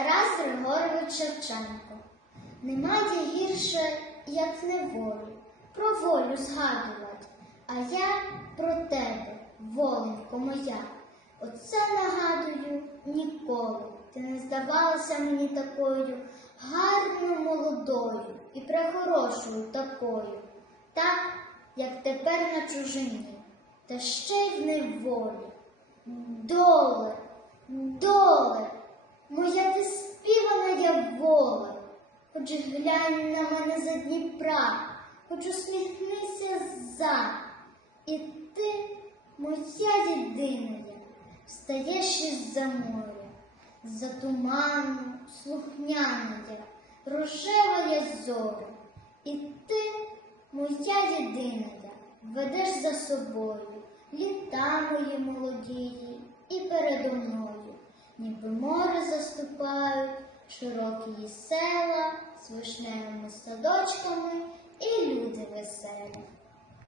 Тарас Григорович Шевченко. Немає гірше, як неволю. про волю згадувати, а я про тебе, воленько моя. Оце нагадую ніколи. Ти не здавалася мені такою гарною молодою і прехорошою такою, так, як тепер на чужині, та ще й в неволі. Доле, доле. Хоч глянь на мене за Дніпра, хоч усміхнися за, і ти, моя єдина, встаєш із-за моря, за туману, слухняна я, рожева я зоря, і ти, моя єдина ведеш за собою літа мої молодії і передо мною, широкі села з вишневими садочками і люди веселі.